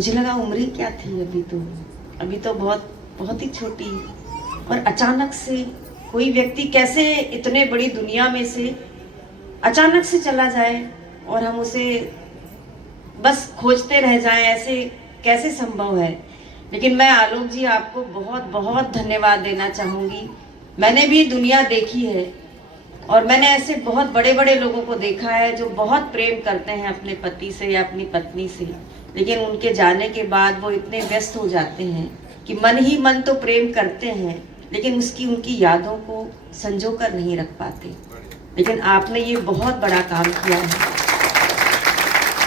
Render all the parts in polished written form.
मुझे लगा उम्र ही क्या थी, अभी तो बहुत बहुत ही छोटी। और अचानक से कोई व्यक्ति कैसे इतने बड़ी दुनिया में से अचानक से चला जाए और हम उसे बस खोजते रह जाएं, ऐसे कैसे संभव है। लेकिन मैं आलोक जी आपको बहुत बहुत धन्यवाद देना चाहूँगी। मैंने भी दुनिया देखी है और मैंने ऐसे बहुत बड़े बड़े लोगों को देखा है जो बहुत प्रेम करते हैं अपने पति से या अपनी पत्नी से, लेकिन उनके जाने के बाद वो इतने व्यस्त हो जाते हैं कि मन ही मन तो प्रेम करते हैं लेकिन उनकी यादों को संजो कर नहीं रख पाते। लेकिन आपने ये बहुत बड़ा काम किया है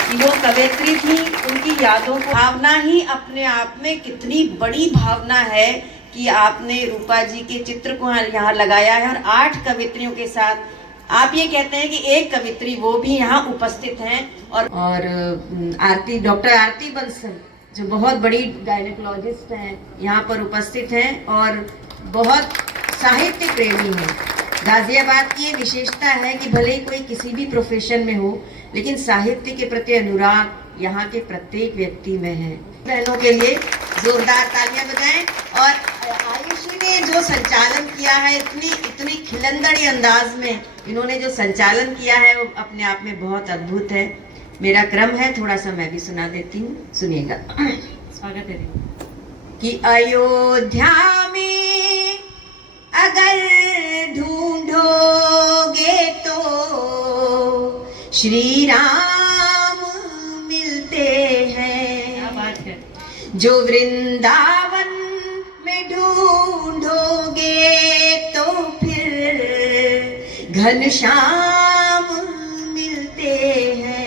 कि वो कवयित्री थी, उनकी यादों को भावना ही अपने आप में कितनी बड़ी भावना है कि आपने रूपा जी के चित्र को यहाँ लगाया है और 8 कवित्रियों के साथ आप ये कहते हैं कि एक कवित्री वो भी यहाँ उपस्थित हैं। और आरती, डॉक्टर आरती बंसल जो बहुत बड़ी गायनेकोलॉजिस्ट हैं यहाँ पर उपस्थित हैं और बहुत साहित्य प्रेमी हैं। गाजियाबाद की ये विशेषता है कि भले ही कोई किसी भी प्रोफेशन में हो लेकिन साहित्य के प्रति अनुराग यहाँ के प्रत्येक व्यक्ति में है। बहनों के लिए जोरदार तालियां बजाएं। और आयुषी ने जो संचालन किया है इतनी खिलंदड़ी अंदाज में इन्होंने जो संचालन किया है वो अपने आप में बहुत अद्भुत है। मेरा क्रम है, थोड़ा सा मैं भी सुना देती हूँ, सुनिएगा। स्वागत है कि अयोध्या में अगर ढूंढोगे तो श्री राम मिलते हैं। क्या बात है। जो वृंदावन में ढूंढोगे तो फिर घनश्याम मिलते हैं।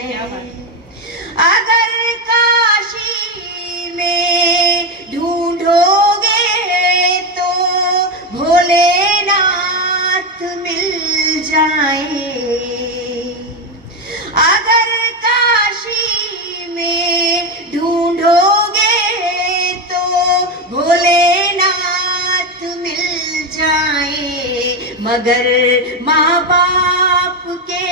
अगर काशी में ढूंढोगे तो भोलेनाथ मिल जाए। अगर काशी में ढूंढोगे तो भोलेनाथ मिल जाए। मगर माँ बाप के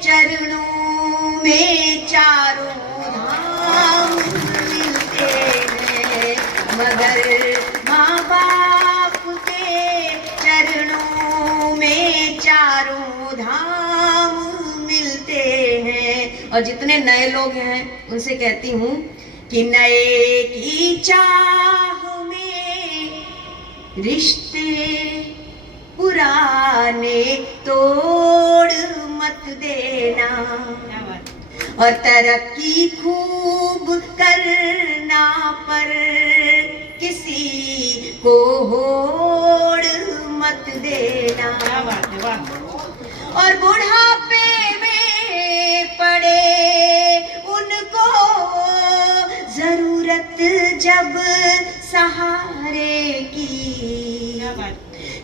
चरणों में चारों धाम मिलते हैं। मगर माँ बाप के चरणों में चारों धाम मिलते हैं। और जितने नए लोग हैं उनसे कहती हूँ कि नए की चाह में रिश्ते पुराने तोड़ मत देना। और तरक्की खूब करना पर किसी को होड़ मत देना। और बुढ़ापे में पड़े उनको जरूरत जब सहारे की,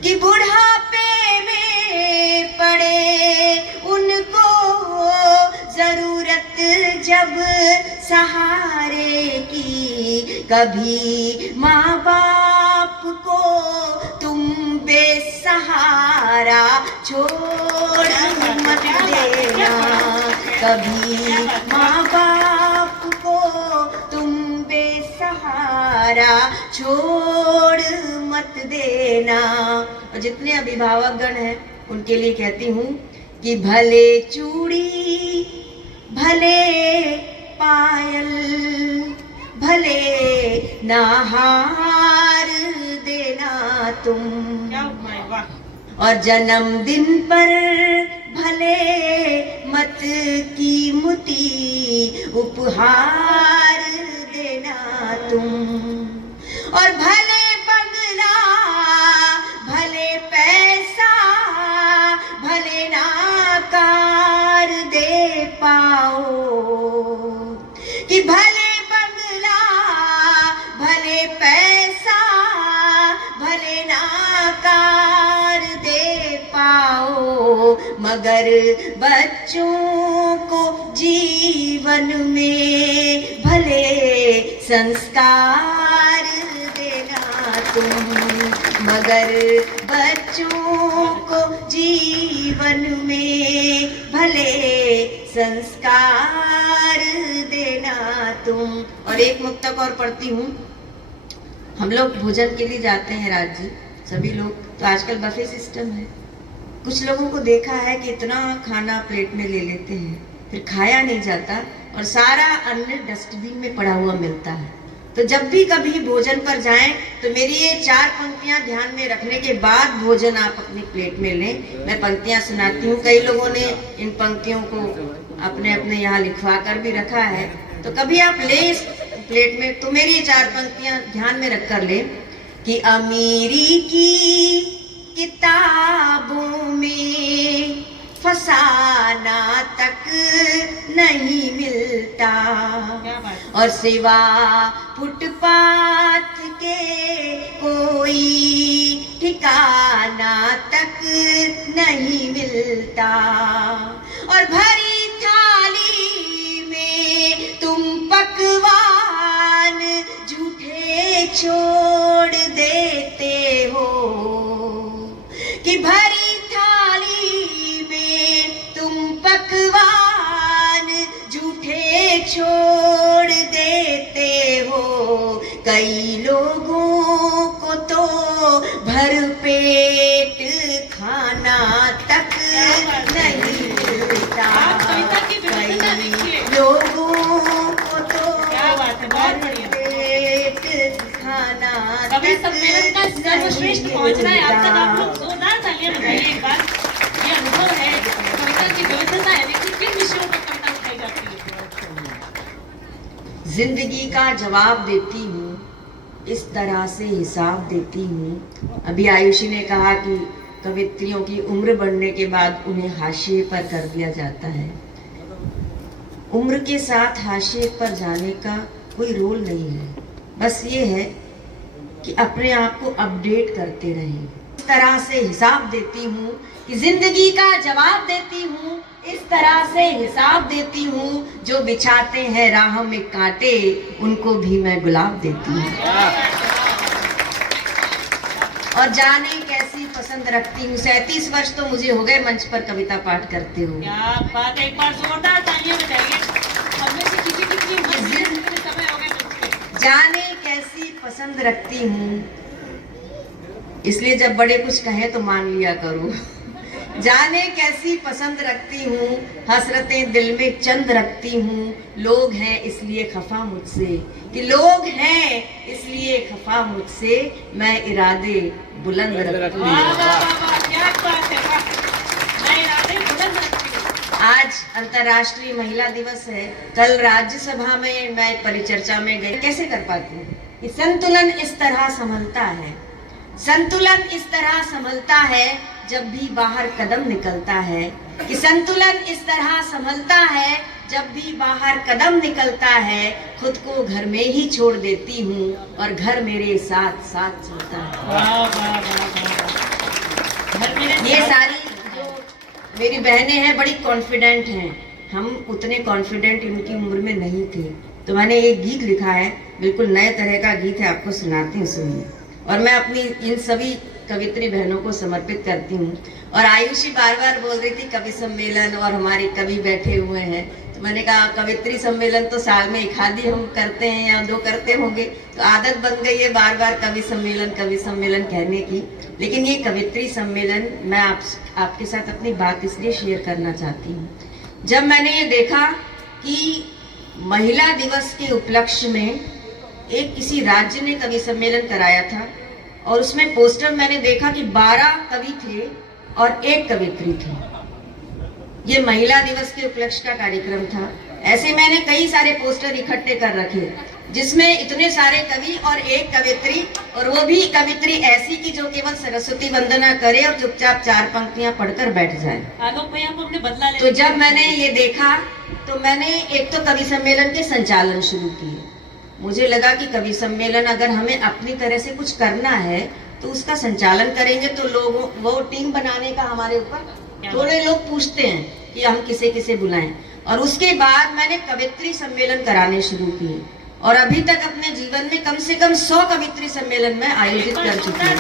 कि बुढ़ापे में पड़े उनको जरूरत जब सहारे की, कभी माँ बाप को तुम बेसहारा छोड़ मत देना। कभी माँ बाप को तुम बेसहारा छोड़ मत देना। और जितने अभिभावक गण हैं उनके लिए कहती हूँ कि भले चूड़ी भले पायल भले नाहार देना तुम। और जन्मदिन पर भले मत कीमती उपहार देना तुम। और भले बंगला भले पैसा भले नाकार दे पाओ, कि भले बंगला भले पैसा भले नाकार दे पाओ, मगर बच्चों को जीवन में भले संस्कार देना तुम। मगर बच्चों को जीवन में भले संस्कार देना तुम। और एक मुक्तक और पढ़ती हूँ। हम लोग भोजन के लिए जाते हैं राज जी, सभी लोग, तो आजकल बफे सिस्टम है। कुछ लोगों को देखा है कि इतना खाना प्लेट में ले लेते हैं, फिर खाया नहीं जाता और सारा अन्न डस्टबिन में पड़ा हुआ मिलता है। तो जब भी कभी भोजन पर जाएं तो मेरी ये 4 पंक्तियां ध्यान में रखने के बाद भोजन आप अपनी प्लेट में लें। मैं पंक्तियां सुनाती हूँ, कई लोगों ने इन पंक्तियों को अपने अपने यहाँ लिखवा कर भी रखा है, तो कभी आप ले इस प्लेट में, तो मेरी ये 4 पंक्तियां ध्यान में रख कर ले कि अमीरी की किताबों में फसाना तक नहीं मिलता और सिवा फुटपाथ के कोई ठिकाना तक नहीं मिलता और भरी थाली में तुम पकवान झूठे छोड़ देते हो कि भरी थाली में तुम पकवान झूठे छोड़ देते हो। कई लोगों को तो भर पेट खाना तक नहीं मिलता, कई लोगों को तो भर पेट खाना कवि सम्मेलन का सर्वश्रेष्ठ पहुंचना है आप तक। आप लोग जोरदार तालियां बजाइए एक बार। ये अनुभव है, कविता की विविधता है, लेकिन किन विषयों पर कविता उठाई जाती है? जिंदगी का जवाब देती हूँ, इस तरह से हिसाब देती हूँ। अभी आयुषी ने कहा कि कवित्रियों की उम्र बढ़ने के बाद उन्हें हाशिए पर कर दिया जाता है। उम्र के साथ हाशिए पर जाने का कोई रोल नहीं है, बस ये है कि अपने आप को अपडेट करते रहें। इस तरह से हिसाब देती हूँ कि जिंदगी का जवाब देती हूँ, इस तरह से हिसाब देती हूँ। जो बिछाते हैं राह में कांटे, उनको भी मैं गुलाब देती हूँ। और जाने कैसी पसंद रखती हूँ। 37 वर्ष तो मुझे हो गए मंच पर कविता पाठ करते हुए। क्या बात है, एक बार जोरदार तालियां बजाइए। हमने से किसी समय हो गए। जाने कैसी पसंद रखती हूँ, इसलिए जब बड़े कुछ कहें तो मान लिया करो। जाने कैसी पसंद रखती हूँ, हसरतें दिल में चंद रखती हूँ। लोग हैं इसलिए खफा मुझसे, कि लोग हैं इसलिए खफा मुझसे, मैं इरादे बुलंद रखती हूँ। आज अंतर्राष्ट्रीय महिला दिवस है। कल राज्यसभा में मैं परिचर्चा में गई। कैसे कर पाती हूँ कि संतुलन इस तरह संभलता है, संतुलन इस तरह संभलता है जब भी बाहर कदम निकलता है, कि संतुलन इस तरह संभलता है जब भी बाहर कदम निकलता है। खुद को घर में ही छोड़ देती हूँ और घर मेरे साथ साथ चलता है। ये सारी जो मेरी बहनें हैं बड़ी कॉन्फिडेंट हैं, हम उतने कॉन्फिडेंट इनकी उम्र में नहीं थे। तो मैंने एक गीत लिखा है, बिल्कुल नए तरह का गीत है, आपको सुनाती हूँ, सुनिए। और मैं अपनी इन सभी कवित्री बहनों को समर्पित करती हूँ। और आयुषी बार बार बोल रही थी कवि सम्मेलन और हमारे कवि बैठे हुए हैं, तो मैंने कहा कवित्री सम्मेलन तो साल में एक आधी हम करते हैं या 2 करते होंगे, तो आदत बन गई है बार बार कवि सम्मेलन कहने की। लेकिन ये कवित्री सम्मेलन मैं आपके साथ अपनी बात इसलिए शेयर करना चाहती हूँ। जब मैंने ये देखा कि महिला दिवस के उपलक्ष्य में एक किसी राज्य ने कवि सम्मेलन कराया था और उसमें पोस्टर मैंने देखा कि 12 कवि थे और 1 कवित्री थी। ये महिला दिवस के उपलक्ष्य का कार्यक्रम था। ऐसे मैंने कई सारे पोस्टर इकट्ठे कर रखे जिसमें इतने सारे कवि और 1 कवित्री, और वो भी कवित्री ऐसी की जो केवल सरस्वती वंदना करे और चुपचाप 4 पंक्तियां पढ़कर बैठ जाए। आलोक भैया को हमने बदला तो जब मैंने ये देखा तो मैंने एक तो कवि सम्मेलन के संचालन शुरू किए। मुझे लगा कि कवि सम्मेलन अगर हमें अपनी तरह से कुछ करना है तो उसका संचालन करेंगे तो लोगों वो टीम बनाने का हमारे ऊपर थोड़े लोग पूछते हैं कि हम किसे किसे बुलाएं। और उसके बाद मैंने कवित्री सम्मेलन कराने शुरू किए और अभी तक अपने जीवन में कम से कम 100 कवित्री सम्मेलन में आयोजित कर चुकी हूँ।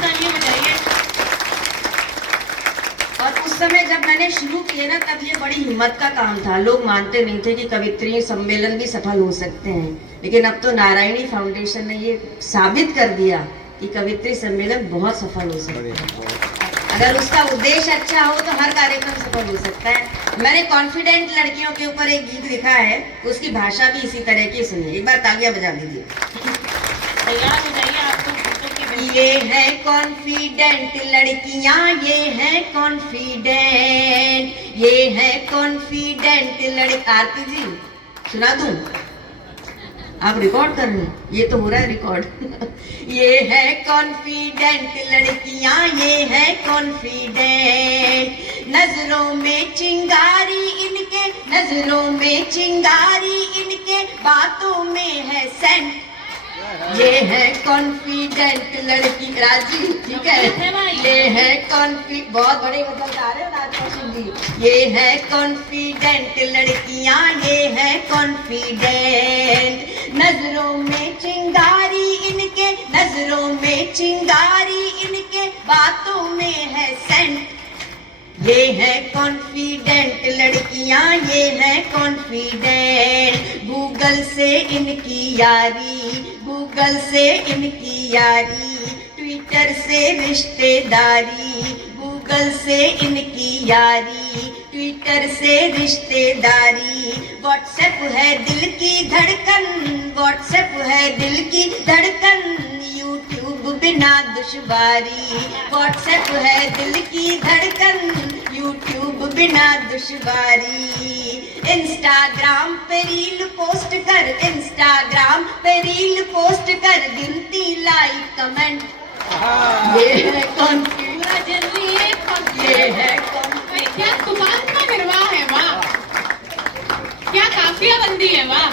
और उस समय जब मैंने शुरू किए ना, तब ये बड़ी हिम्मत का काम था। लोग मानते नहीं थे कि कवित्री सम्मेलन भी सफल हो सकते हैं, लेकिन अब तो नारायणी फाउंडेशन ने ये साबित कर दिया कि कवित्री सम्मेलन बहुत सफल हो सकता है। अगर उसका उद्देश्य अच्छा हो तो हर कार्यक्रम सफल हो सकता है। मैंने कॉन्फिडेंट लड़कियों के ऊपर एक गीत लिखा है, उसकी भाषा भी इसी तरह की, सुनिए। एक बार तालियां बजा दीजिए। तैयार हो जाइए आपको गीतों के बिल्कुल। ये है कॉन्फिडेंट लड़कियां, ये है कॉन्फिडेंट, ये है कॉन्फिडेंट लड़की। आरती जी सुना दूं? आप रिकॉर्ड कर रहे हैं? ये तो हो रहा है रिकॉर्ड। ये है कॉन्फिडेंट लड़कियां, ये है कॉन्फिडेंट, नजरों में चिंगारी इनके, नजरों में चिंगारी इनके, बातों में है सेंट। ये है कॉन्फिडेंट लड़की। राजी ठीक है? ये है बहुत बड़े मतलब गा रहे हो राजकौशल जी। ये है कॉन्फिडेंट लड़कियां, ये है कॉन्फिडेंट, नजरों में चिंगारी इनके, नजरों में चिंगारी इनके, बातों में है सेंट। ये है कॉन्फिडेंट लड़कियां, ये है कॉन्फिडेंट, गूगल से इनकी यारी, गूगल से इनकी यारी, ट्विटर से रिश्तेदारी, गूगल से इनकी यारी, ट्विटर से रिश्तेदारी, व्हाट्सएप है दिल की धड़कन, व्हाट्सएप है दिल की धड़कन, यूट्यूब बिना दुश्वारी, व्हाट्सएप है दिल की धड़कन, यूट्यूब बिना दुश्वारी, इंस्टाग्राम पे रील पोस्ट कर, इंस्टाग्राम पे रील पोस्ट कर, गिनती लाइक कमेंट। ये है कॉन्फिडेंट, पूरा जल्दी ये है कॉन्फिडेंट। क्या तुफान का निर्वाह है, वाह! क्या काफिया बंदी है, वाह!